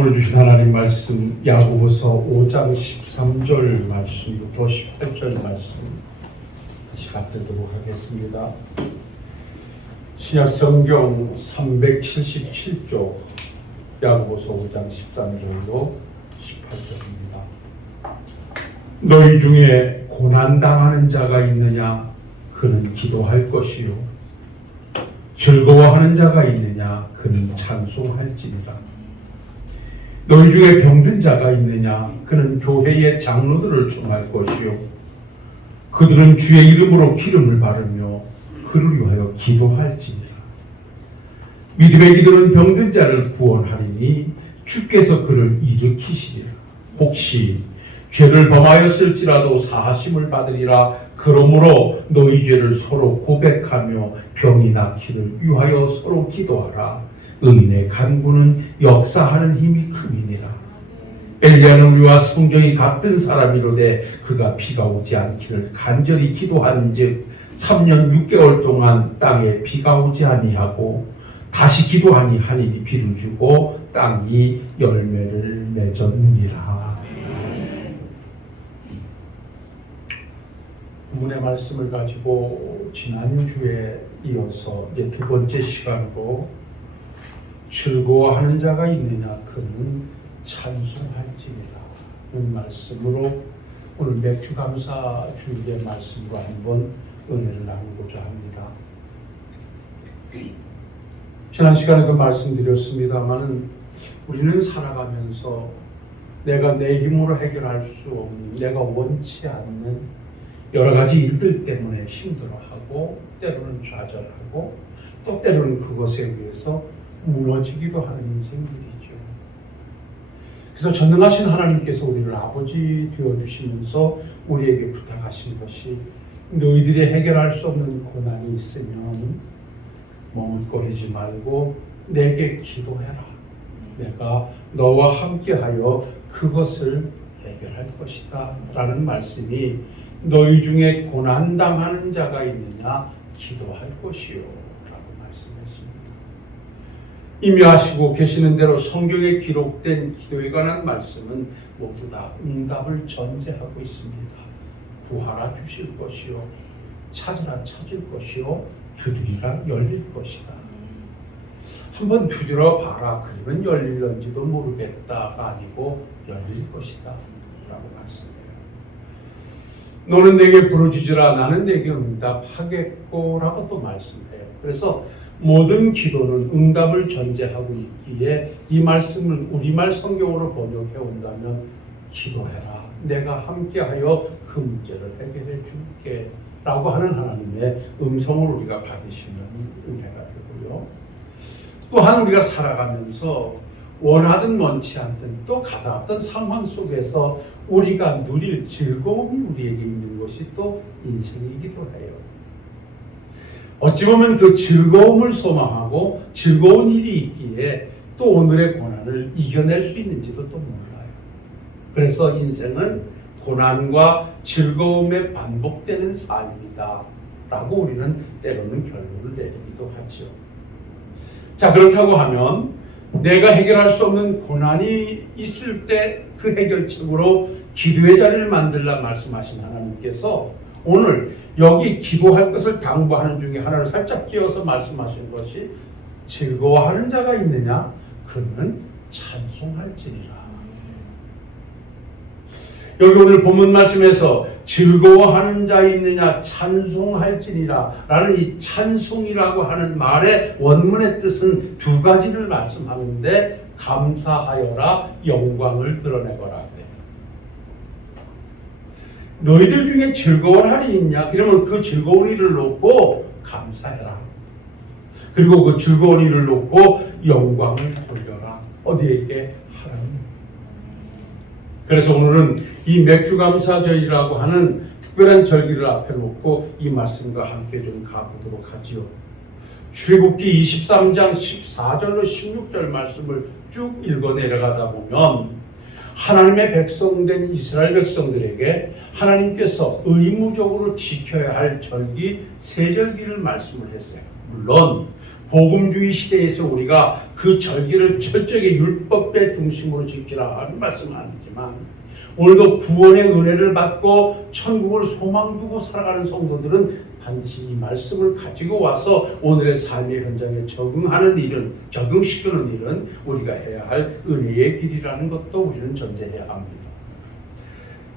오늘 주신 하나님 말씀 야고보서 5장 13절 말씀부터 18절 말씀 다시 갖도록 하겠습니다. 신약성경 377쪽 야고보서 5장 13절로 18절입니다. 너희 중에 고난당하는 자가 있느냐? 그는 기도할 것이요. 즐거워하는 자가 있느냐? 그는 찬송할지니라. 너희 중에 병든 자가 있느냐? 그는 교회의 장로들을 청할 것이요. 그들은 주의 이름으로 기름을 바르며 그를 위하여 기도할지니라. 믿음의 기도는 병든 자를 구원하리니 주께서 그를 일으키시리라. 혹시 죄를 범하였을지라도 사하심을 받으리라. 그러므로 너희 죄를 서로 고백하며 병이 낫기를 위하여 서로 기도하라. 의인의 간구는 역사하는 힘이 큼이니라. 엘리야는 우리와 성경이 같은 사람이로되 그가 비가 오지 않기를 간절히 기도한즉 3년 6개월 동안 땅에 비가 오지 아니하고 다시 기도하니 하늘이 비를 주고 땅이 열매를 맺었느니라. 본문의 말씀을 가지고 지난주에 이어서 이제 두 번째 시간으로 즐거워하는 자가 있느냐? 그는 찬송할지니라. 이런 말씀으로 오늘 맥주감사 주일의 말씀으로 한번 은혜를 나누고자 합니다. 지난 시간에도 말씀드렸습니다만 우리는 살아가면서 내가 내 힘으로 해결할 수 없는, 내가 원치 않는 여러 가지 일들 때문에 힘들어하고 때로는 좌절하고 또 때로는 그것에 의해서 무너지기도 하는 인생들이죠. 그래서 전능하신 하나님께서 우리를 아버지 되어주시면서 우리에게 부탁하신 것이 너희들이 해결할 수 없는 고난이 있으면 머뭇거리지 말고 내게 기도해라. 내가 너와 함께하여 그것을 해결할 것이다 라는 말씀이 너희 중에 고난당하는 자가 있느냐? 기도할 것이요 라고 말씀했습니다. 이미 아시고 계시는 대로 성경에 기록된 기도에 관한 말씀은 모두 다 응답을 전제하고 있습니다. 구하라 주실 것이요, 찾으라 찾을 것이요, 두드리라 열릴 것이다. 한번 두드려 봐라. 그러면 열릴런지도 모르겠다가 아니고 열릴 것이다 라고 말씀해요. 너는 내게 부르짖으라. 나는 내게 응답하겠고 라고 또 말씀해요. 그래서 모든 기도는 응답을 전제하고 있기에 이 말씀을 우리말 성경으로 번역해 온다면 기도해라. 내가 함께하여 그 문제를 해결해 줄게 라고 하는 하나님의 음성을 우리가 받으시면 은혜가 되고요. 또한 우리가 살아가면서 원하든 원치 않든 또 가다왔던 상황 속에서 우리가 누릴 즐거움이 우리에게 있는 것이 또 인생이기도 해요. 어찌 보면 그 즐거움을 소망하고 즐거운 일이 있기에 또 오늘의 고난을 이겨낼 수 있는지도 또 몰라요. 그래서 인생은 고난과 즐거움의 반복되는 삶이다 라고 우리는 때로는 결론을 내리기도 하죠. 자, 그렇다고 하면 내가 해결할 수 없는 고난이 있을 때 그 해결책으로 기도의 자리를 만들라 말씀하신 하나님께서 오늘 여기 기도할 것을 당부하는 중에 하나를 살짝 끼워서 말씀하신 것이 즐거워하는 자가 있느냐? 그는 찬송할지니라. 여기 오늘 본문 말씀에서 즐거워하는 자 있느냐? 찬송할지니라 라는 이 찬송이라고 하는 말의 원문의 뜻은 두 가지를 말씀하는데 감사하여라, 영광을 드러내거라 그래요. 너희들 중에 즐거운 할이 있냐? 그러면 그 즐거운 일을 놓고 감사해라. 그리고 그 즐거운 일을 놓고 영광을 돌려라. 어디에게? 하나님. 그래서 오늘은 이 맥주감사절이라고 하는 특별한 절기를 앞에 놓고 이 말씀과 함께 좀 가보도록 하지요. 출애굽기 23장 14절로 16절 말씀을 쭉 읽어 내려가다 보면 하나님의 백성된 이스라엘 백성들에게 하나님께서 의무적으로 지켜야 할 절기 세 절기를 말씀을 했어요. 물론 복음주의 시대에서 우리가 그 절기를 철저하게 율법의 중심으로 지키라 하는 말씀은 아니지만 오늘도 구원의 은혜를 받고 천국을 소망 두고 살아가는 성도들은 반드시 이 말씀을 가지고 와서 오늘의 삶의 현장에 적용시키는 일은 우리가 해야 할 은혜의 길이라는 것도 우리는 전제해야 합니다.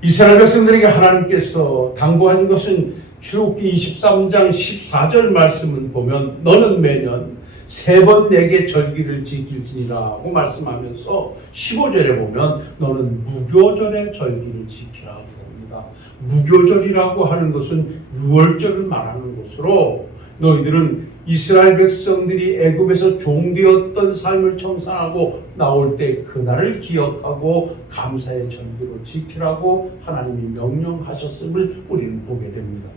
이스라엘 백성들에게 하나님께서 당부하는 것은 출애굽기 23장 14절 말씀을 보면 너는 매년 3번 내게 절기를 지킬지니라고 말씀하면서 15절에 보면 너는 무교절의 절기를 지키라고 합니다. 무교절이라고 하는 것은 유월절을 말하는 것으로 너희들은 이스라엘 백성들이 애굽에서 종되었던 삶을 청산하고 나올 때 그날을 기억하고 감사의 절기로 지키라고 하나님이 명령하셨음을 우리는 보게 됩니다.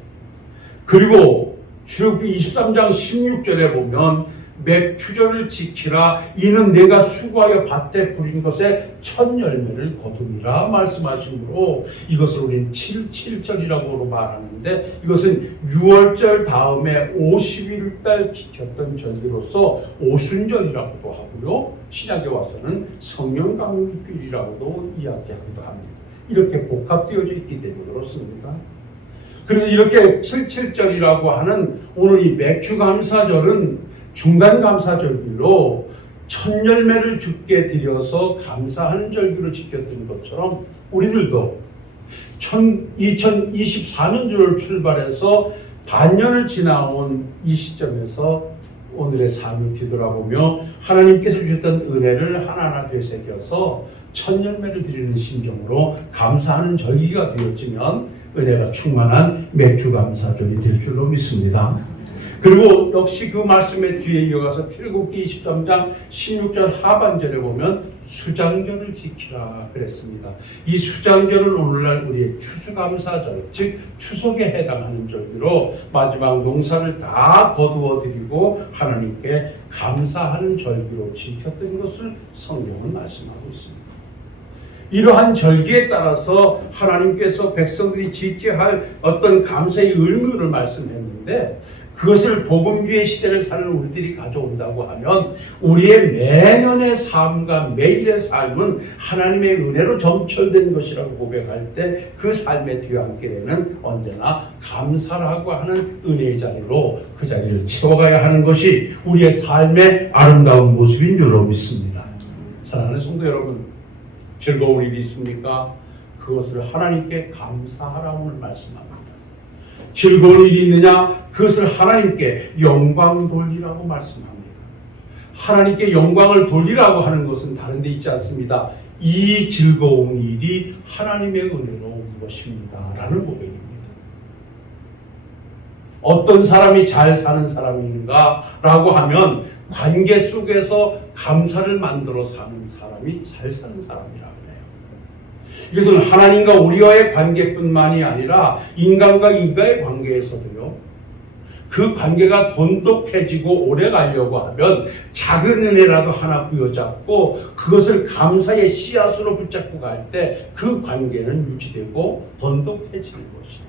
그리고 출애굽기 23장 16절에 보면 맥추절을 지키라 이는 내가 수고하여 밭에 부린 것에 첫 열매를 거두니라 말씀하시므로 이것을 우리는 7.7절이라고 말하는데 이것은 6월절 다음에 50일달 지켰던 절기로서 오순절이라고도 하고요. 신약에 와서는 성령감립일이라고도 이야기하기도 합니다. 이렇게 복합되어져 있기 때문에 그렇습니다. 그래서 이렇게 7.7절이라고 하는 오늘 이 맥추감사절은 중간감사절기로 첫 열매를 주께 드려서 감사하는 절기로 지켰던 것처럼 우리들도 2024년도를 출발해서 반년을 지나온 이 시점에서 오늘의 삶을 뒤돌아보며 하나님께서 주셨던 은혜를 하나하나 되새겨서 첫 열매를 드리는 심정으로 감사하는 절기가 되어지면 은혜가 충만한 맥주감사절이 될 줄로 믿습니다. 그리고 역시 그 말씀의 뒤에 이어가서 출애굽기 23장 16절 하반절에 보면 수장절을 지키라 그랬습니다. 이 수장절은 오늘날 우리의 추수감사절, 즉 추석에 해당하는 절기로 마지막 농사를 다 거두어 드리고 하나님께 감사하는 절기로 지켰던 것을 성경은 말씀하고 있습니다. 이러한 절기에 따라서 하나님께서 백성들이 지켜야 할 어떤 감사의 의무를 말씀했는데 그것을 복음주의 시대를 사는 우리들이 가져온다고 하면 우리의 매년의 삶과 매일의 삶은 하나님의 은혜로 점철된 것이라고 고백할 때 그 삶의 뒤안길에는 언제나 감사라고 하는 은혜의 자리로 그 자리를 채워가야 하는 것이 우리의 삶의 아름다운 모습인 줄로 믿습니다. 사랑하는 성도 여러분, 즐거운 일이 있습니까? 그것을 하나님께 감사하라고 말씀합니다. 즐거운 일이 있느냐? 그것을 하나님께 영광 돌리라고 말씀합니다. 하나님께 영광을 돌리라고 하는 것은 다른 데 있지 않습니다. 이 즐거운 일이 하나님의 은혜로 온 것입니다. 라는 고백입니다. 어떤 사람이 잘 사는 사람인가? 라고 하면 관계 속에서 감사를 만들어 사는 사람이 잘 사는 사람이라고 해요. 이것은 하나님과 우리와의 관계뿐만이 아니라 인간과 인간의 관계에서도요. 그 관계가 돈독해지고 오래 가려고 하면 작은 은혜라도 하나 부여잡고 그것을 감사의 씨앗으로 붙잡고 갈 때 그 관계는 유지되고 돈독해지는 것이에요.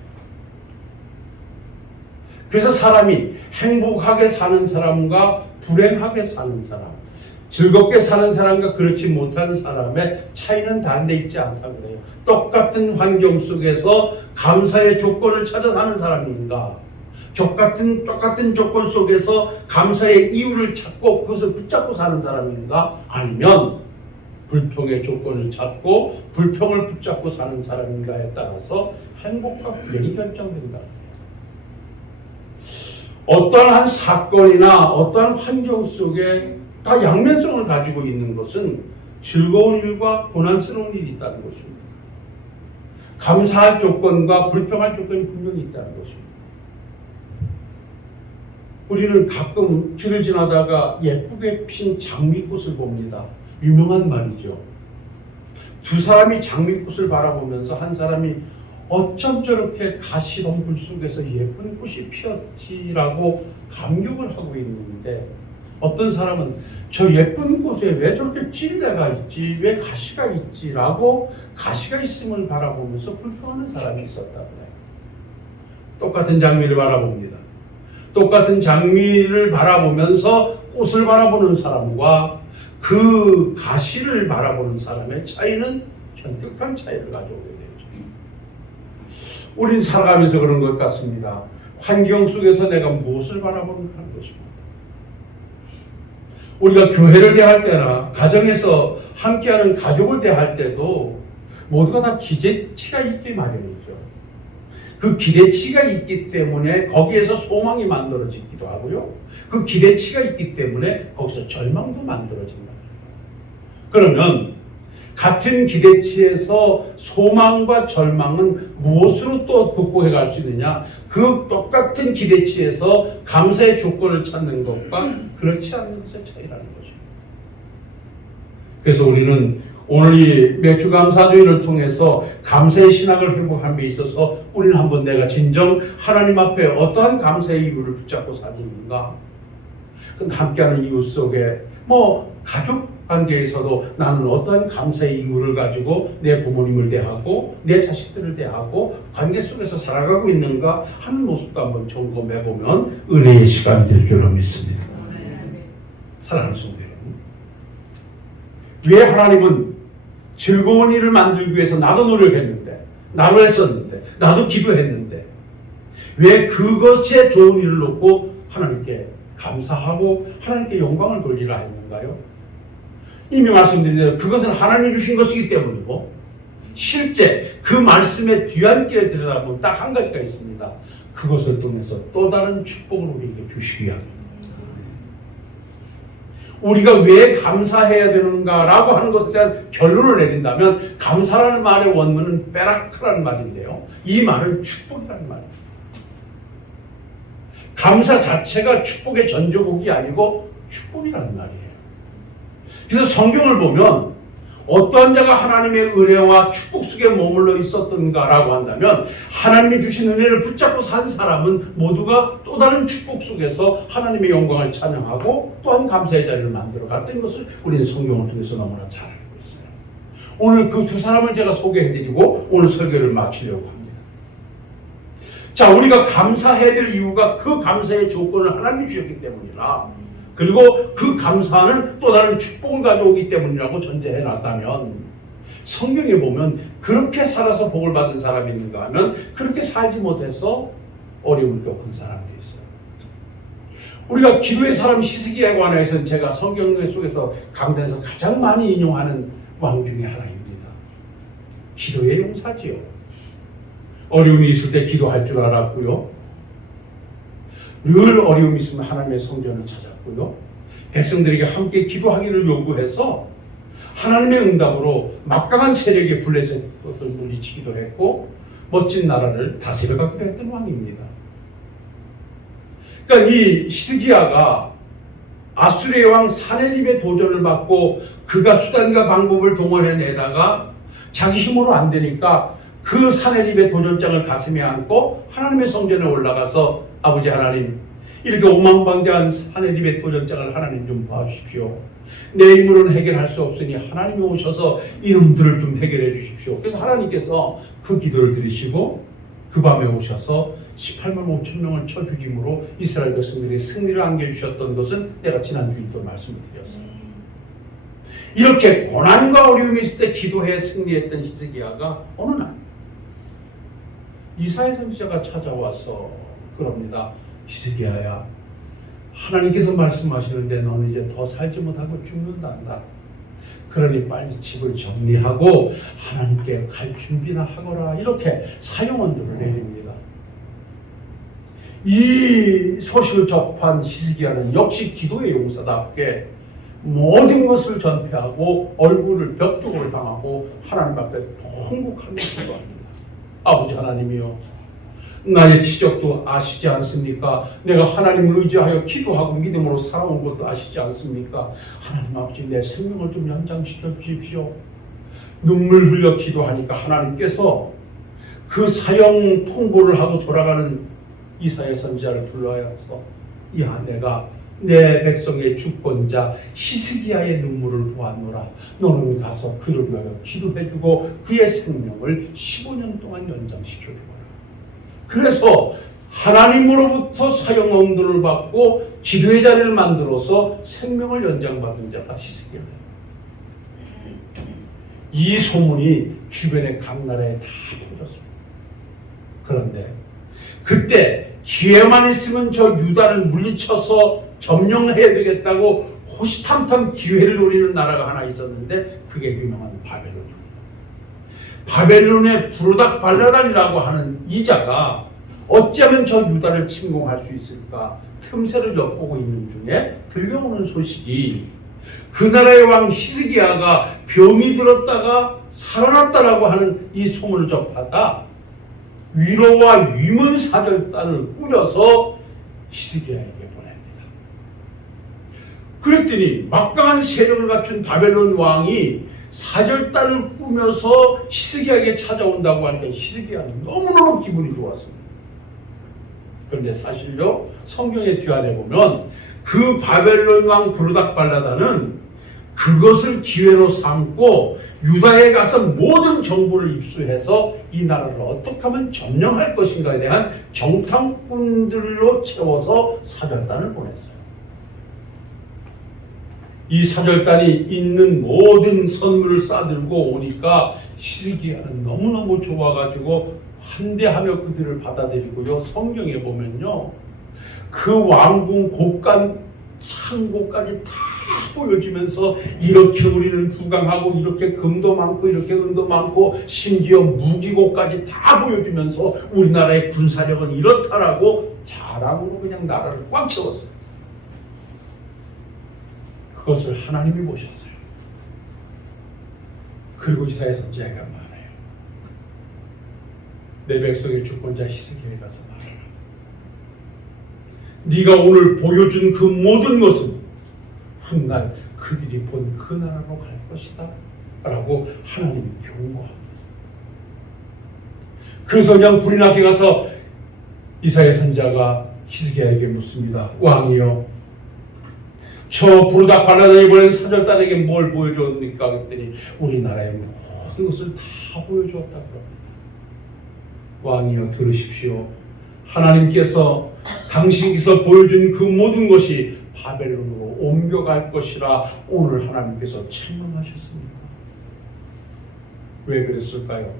그래서 사람이 행복하게 사는 사람과 불행하게 사는 사람, 즐겁게 사는 사람과 그렇지 못한 사람의 차이는 다른데 있지 않다고 그래요. 똑같은 환경 속에서 감사의 조건을 찾아 사는 사람인가, 똑같은 조건 속에서 감사의 이유를 찾고 그것을 붙잡고 사는 사람인가, 아니면 불평의 조건을 찾고 불평을 붙잡고 사는 사람인가에 따라서 행복과 불행이 결정된다. 어떠한 사건이나 어떠한 환경 속에 다 양면성을 가지고 있는 것은 즐거운 일과 고난스러운 일이 있다는 것입니다. 감사할 조건과 불평할 조건이 분명히 있다는 것입니다. 우리는 가끔 길을 지나다가 예쁘게 핀 장미꽃을 봅니다. 유명한 말이죠. 두 사람이 장미꽃을 바라보면서 한 사람이 어쩜 저렇게 가시덤불 속에서 예쁜 꽃이 피었지라고 감격을 하고 있는데 어떤 사람은 저 예쁜 꽃에 왜 저렇게 찔레가 있지, 왜 가시가 있지 라고 가시가 있음을 바라보면서 불평하는 사람이 있었다고 해요. 똑같은 장미를 바라봅니다. 똑같은 장미를 바라보면서 꽃을 바라보는 사람과 그 가시를 바라보는 사람의 차이는 현격한 차이를 가져오게 되죠. 우린 살아가면서 그런 것 같습니다. 환경 속에서 내가 무엇을 바라보는가 하는 것입니다. 우리가 교회를 대할 때나 가정에서 함께하는 가족을 대할 때도 모두가 다 기대치가 있기 마련이죠. 그 기대치가 있기 때문에 거기에서 소망이 만들어지기도 하고요. 그 기대치가 있기 때문에 거기서 절망도 만들어진다. 그러면 같은 기대치에서 소망과 절망은 무엇으로 또 극복해 갈 수 있느냐? 그 똑같은 기대치에서 감사의 조건을 찾는 것과 그렇지 않는 것의 차이라는 거죠. 그래서 우리는 오늘 이 매주 감사주의를 통해서 감사의 신학을 회복함에 있어서 우리는 한번 내가 진정 하나님 앞에 어떠한 감사의 이유를 붙잡고 살고 있는가? 함께하는 이웃 속에 가족 관계에서도 나는 어떠한 감사의 이유를 가지고 내 부모님을 대하고 내 자식들을 대하고 관계 속에서 살아가고 있는가 하는 모습도 한번 점검해보면 은혜의 시간이 될 줄로 믿습니다. 사랑하는 성도 여러분, 왜 하나님은 즐거운 일을 만들기 위해서 나도 노력했는데, 나도 했었는데, 나도 기도했는데 왜 그것에 좋은 일을 놓고 하나님께 감사하고 하나님께 영광을 돌리라 했는가요? 이미 말씀드린 대로 그것은 하나님이 주신 것이기 때문이고, 실제 그 말씀의 뒤안길에 들여다보면 딱 한 가지가 있습니다. 그것을 통해서 또 다른 축복을 우리에게 주시기 위함입니다. 우리가 왜 감사해야 되는가라고 하는 것에 대한 결론을 내린다면, 감사라는 말의 원문은 베라크라는 말인데요, 이 말은 축복이라는 말입니다. 감사 자체가 축복의 전조곡이 아니고 축복이라는 말이에요. 그래서 성경을 보면 어떠한 자가 하나님의 은혜와 축복 속에 머물러 있었던가라고 한다면, 하나님이 주신 은혜를 붙잡고 산 사람은 모두가 또 다른 축복 속에서 하나님의 영광을 찬양하고 또한 감사의 자리를 만들어 갔던 것을 우리는 성경을 통해서 너무나 잘 알고 있어요. 오늘 그 두 사람을 제가 소개해드리고 오늘 설교를 마치려고 합니다. 자, 우리가 감사해야 될 이유가 그 감사의 조건을 하나님이 주셨기 때문이라, 그리고 그 감사는 또 다른 축복을 가져오기 때문이라고 전제해 놨다면, 성경에 보면 그렇게 살아서 복을 받은 사람이 있는가 하면 그렇게 살지 못해서 어려움을 겪은 사람들이 있어요. 우리가 기도의 사람 히스기야에 관해서는 제가 성경 속에서 강단에서 가장 많이 인용하는 왕 중에 하나입니다. 기도의 용사지요. 어려움이 있을 때 기도할 줄 알았고요. 늘 어려움이 있으면 하나님의 성전을 찾았고요. 백성들에게 함께 기도하기를 요구해서 하나님의 응답으로 막강한 세력의 블레셋을 물리치기도 했고 멋진 나라를 다스려가기도 했던 왕입니다. 그러니까 이 히스기야가 아수르의 왕 사네립의 도전을 받고 그가 수단과 방법을 동원해내다가 자기 힘으로 안 되니까 그 사네립의 도전장을 가슴에 안고 하나님의 성전에 올라가서 아버지 하나님, 이렇게 오망방자한 사네립의 도전장을 하나님 좀 봐주십시오. 내 힘으로는 해결할 수 없으니 하나님이 오셔서 이놈들을 좀 해결해 주십시오. 그래서 하나님께서 그 기도를 들으시고 그 밤에 오셔서 18만 5천 명을 쳐 죽임으로 이스라엘 백성들에게 승리를 안겨주셨던 것은 내가 지난주에 또 말씀을 드렸어요. 이렇게 고난과 어려움이 있을 때 기도해 승리했던 히스기야가 어느 날 이사야 선지자가 찾아와서 그럽니다. 히스기야야, 하나님께서 말씀하시는데 너는 이제 더 살지 못하고 죽는단다. 그러니 빨리 집을 정리하고 하나님께 갈 준비나 하거라. 이렇게 사형언도를 내립니다. 이 소식을 접한 히스기야는 역시 기도의 용사답게 모든 것을 전폐하고 얼굴을 벽 쪽으로 향하고 하나님 앞에 통곡하며 기도합니다. 아버지 하나님이여, 나의 지적도 아시지 않습니까? 내가 하나님을 의지하여 기도하고 믿음으로 살아온 것도 아시지 않습니까? 하나님 아버지, 내 생명을 좀 연장시켜 주십시오. 눈물 흘려 기도하니까 하나님께서 그 사형 통보를 하고 돌아가는 이사야 선지자를 불러서, 야, 내가 내 백성의 주권자 히스기야의 눈물을 보았노라. 너는 가서 그를 위하여 기도해주고 그의 생명을 15년 동안 연장시켜주거라. 그래서 하나님으로부터 사형언도를 받고 지도의 자리를 만들어서 생명을 연장받은 자가 히스기야예요. 이 소문이 주변의 각 나라에 다 퍼졌습니다. 그런데 그때 기회만 있으면 저 유다를 물리쳐서 점령해야 되겠다고 호시탐탐 기회를 노리는 나라가 하나 있었는데 그게 유명한 바벨론입니다. 바벨론의 부르닥 발라단이라고 하는 이자가 어찌하면 저 유다를 침공할 수 있을까 틈새를 엿보고 있는 중에 들려오는 소식이 그 나라의 왕 히스기야가 병이 들었다가 살아났다라고 하는 이 소문을 접하다 위로와 위문 사절단을 꾸려서 히스기야에게 보냅니다. 그랬더니 막강한 세력을 갖춘 바벨론 왕이 사절단을 꾸며서 히스기야에게 찾아온다고 하니까 히스기야는 너무너무 기분이 좋았습니다. 그런데 사실요, 성경의 뒤안에 보면 그 바벨론 왕 부르닥 발라다는 그것을 기회로 삼고 유다에 가서 모든 정보를 입수해서 이 나라를 어떻게 하면 점령할 것인가에 대한 정탐꾼들로 채워서 사절단을 보냈어요. 이 사절단이 있는 모든 선물을 싸들고 오니까 히스기야는 너무너무 좋아가지고 환대하며 그들을 받아들이고요. 성경에 보면요, 그 왕궁 곳간 창고까지 다 보여주면서 이렇게 우리는 부강하고 이렇게 금도 많고 이렇게 은도 많고 심지어 무기고까지 다 보여주면서 우리나라의 군사력은 이렇다라고 자랑으로 그냥 나라를 꽉 채웠어요. 그것을 하나님이 보셨어요. 그리고 이사야 선지자가 말해요. 내 백성의 주권자 히스기야에 가서 말해라. 네가 오늘 보여준 그 모든 것은 훗날 그들이 본 그 나라로 갈 것이다 라고 하나님이 경고합니다. 그래서 그냥 불이 나게 가서 이사야 선지자가 히스기야에게 묻습니다. 왕이여, 저 부르닥 발라단이 보낸 사절단에게 뭘 보여줬습니까? 그랬더니 우리나라의 모든 것을 다 보여주었다고 합니다. 왕이여, 들으십시오. 하나님께서 당신께서 보여준 그 모든 것이 바벨론으로 옮겨갈 것이라 오늘 하나님께서 책망하셨습니다. 왜 그랬을까요?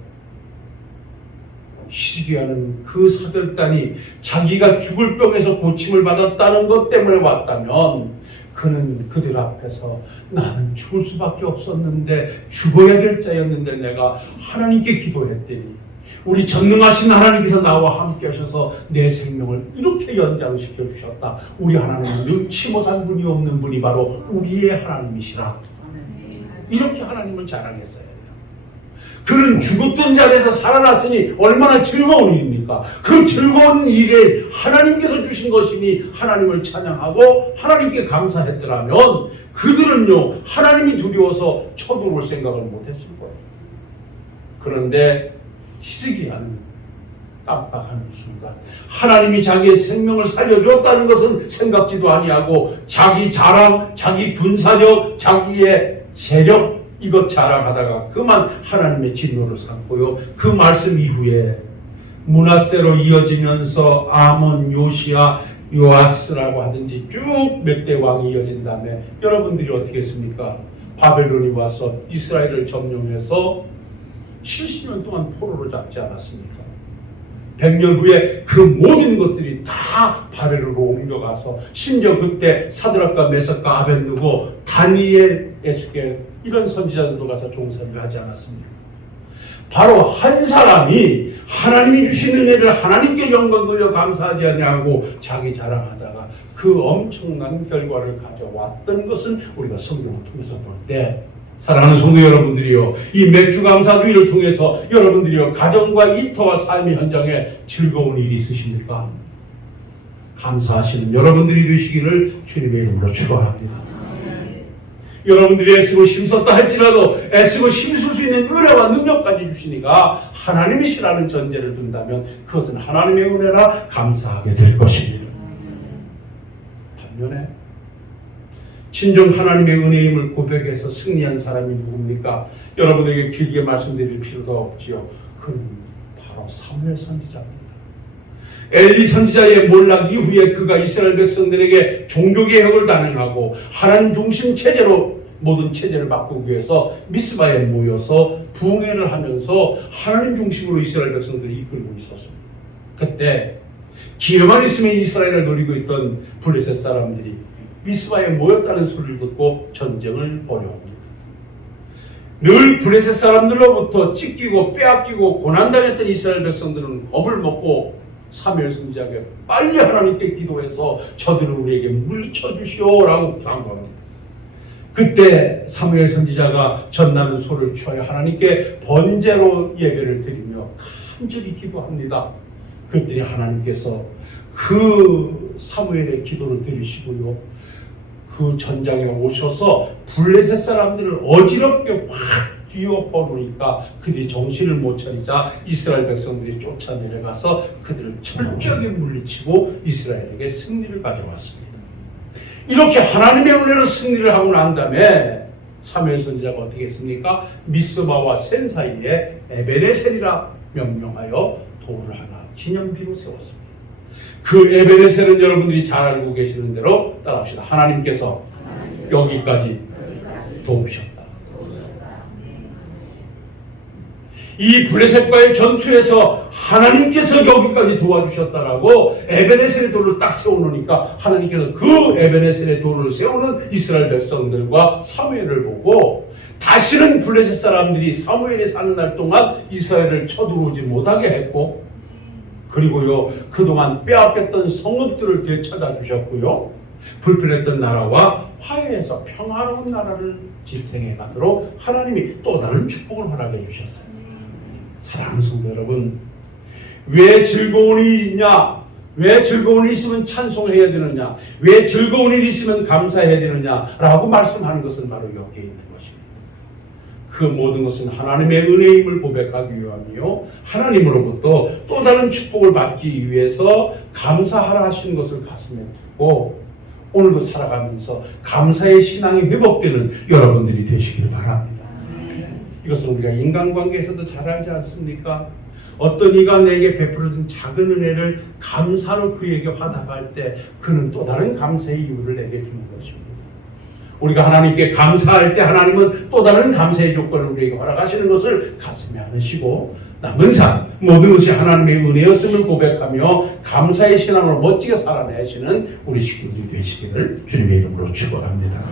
히스기야는 그 사절단이 자기가 죽을 병에서 고침을 받았다는 것 때문에 왔다면 그는 그들 앞에서 나는 죽을 수밖에 없었는데 죽어야 될 자였는데 내가 하나님께 기도했더니 우리 전능하신 하나님께서 나와 함께 하셔서 내 생명을 이렇게 연장시켜 주셨다. 우리 하나님은 능치 못한 분이 없는 분이 바로 우리의 하나님이시라. 이렇게 하나님을 자랑했어요. 그는 죽었던 자리에서 살아났으니 얼마나 즐거운 일입니까? 그 즐거운 일에 하나님께서 주신 것이니 하나님을 찬양하고 하나님께 감사했더라면 그들은요, 하나님이 두려워서 쳐들어올 생각을 못했을 거예요. 그런데 히스기야는 깜빡하는 순간 하나님이 자기의 생명을 살려주었다는 것은 생각지도 아니하고 자기 자랑, 자기 군사력, 자기의 세력 이것 자랑하다가 그만 하나님의 진노를 삼고요. 그 말씀 이후에 므낫세로 이어지면서 아몬, 요시야, 요아스라고 하든지 쭉 몇 대 왕이 이어진 다음에 여러분들이 어떻게 했습니까? 바벨론이 와서 이스라엘을 점령해서 70년 동안 포로로 잡지 않았습니까? 100년 후에 그 모든 것들이 다 바벨론으로 옮겨가서 심지어 그때 사드락과 메삭과 아벳느고, 다니엘, 에스겔 이런 선지자들도 가서 종살이를 하지 않았습니까? 바로 한 사람이 하나님이 주신 은혜를 하나님께 영광 돌려 감사하지 아니하고 자기 자랑하다가 그 엄청난 결과를 가져왔던 것은 우리가 성경을 통해서 볼 때, 사랑하는 성도 여러분들이요, 이 맥주 감사주의를 통해서 여러분들이요, 가정과 일터와 삶의 현장에 즐거운 일이 있으십니까? 감사하시는 여러분들이 되시기를 주님의 이름으로 축원합니다. 여러분들이 애쓰고 힘썼다 할지라도 애쓰고 힘쓸 수 있는 은혜와 능력까지 주시니까 하나님이시라는 전제를 둔다면 그것은 하나님의 은혜라 감사하게 될 것입니다. 반면에 진정 하나님의 은혜임을 고백해서 승리한 사람이 누굽니까? 여러분에게 길게 말씀드릴 필요도 없지요. 그는 바로 사무엘 선지자입니다. 엘리 선지자의 몰락 이후에 그가 이스라엘 백성들에게 종교개혁을 단행하고 하나님 중심 체제로 모든 체제를 바꾸기 위해서 미스바에 모여서 부흥회를 하면서 하나님 중심으로 이스라엘 백성들을 이끌고 있었습니다. 그때 기회만 있으면 이스라엘을 노리고 있던 블레셋 사람들이 미스바에 모였다는 소리를 듣고 전쟁을 벌여옵니다. 늘 블레셋 사람들로부터 찢기고 빼앗기고 고난당했던 이스라엘 백성들은 겁을 먹고 사무엘 선지자에게 빨리 하나님께 기도해서 저들을 우리에게 물리쳐 주시오라고 당부합니다. 그때 사무엘 선지자가 전나는 소를 취하여 하나님께 번제로 예배를 드리며 간절히 기도합니다. 그랬더니 하나님께서 그 사무엘의 기도를 들으시고요, 그 전장에 오셔서 블레셋 사람들을 어지럽게 확 뒤엎어 놓으니까 그들이 정신을 못 차리자 이스라엘 백성들이 쫓아내려가서 그들을 철저하게 물리치고 이스라엘에게 승리를 가져왔습니다. 이렇게 하나님의 은혜로 승리를 하고 난 다음에 사무엘 선지자가 어떻게 했습니까? 미스바와 센 사이에 에베네셀이라 명명하여 돌을 하나 기념비로 세웠습니다. 그 에베네셀은 여러분들이 잘 알고 계시는 대로 따라합시다. 하나님께서 여기까지 도우셨다. 이 블레셋과의 전투에서 하나님께서 여기까지 도와주셨다라고 에베네셀의 돌을 딱 세워놓으니까 하나님께서 그 에베네셀의 돌을 세우는 이스라엘 백성들과 사무엘을 보고 다시는 블레셋 사람들이 사무엘이 사는 날 동안 이스라엘을 쳐들어오지 못하게 했고, 그리고요 그동안 빼앗겼던 성읍들을 되찾아 주셨고요, 불편했던 나라와 화해해서 평화로운 나라를 지탱해 가도록 하나님이 또 다른 축복을 허락해 주셨어요. 사랑하는 성도 여러분, 왜 즐거운 일이 있냐? 왜 즐거운 일이 있으면 찬송해야 되느냐? 왜 즐거운 일이 있으면 감사해야 되느냐? 라고 말씀하는 것은 바로 여기에 있는 것입니다. 그 모든 것은 하나님의 은혜임을 고백하기 위함이요, 하나님으로부터 또 다른 축복을 받기 위해서 감사하라 하시는 것을 가슴에 두고 오늘도 살아가면서 감사의 신앙이 회복되는 여러분들이 되시길 바랍니다. 이것은 우리가 인간관계에서도 잘 알지 않습니까? 어떤 이가 내게 베풀어준 작은 은혜를 감사로 그에게 화답할 때 그는 또 다른 감사의 이유를 내게 주는 것입니다. 우리가 하나님께 감사할 때 하나님은 또 다른 감사의 조건을 우리에게 허락하시는 것을 가슴에 안으시고 남은 삶 모든 것이 하나님의 은혜였음을 고백하며 감사의 신앙으로 멋지게 살아내시는 우리 식구들이 되시기를 주님의 이름으로 축원합니다.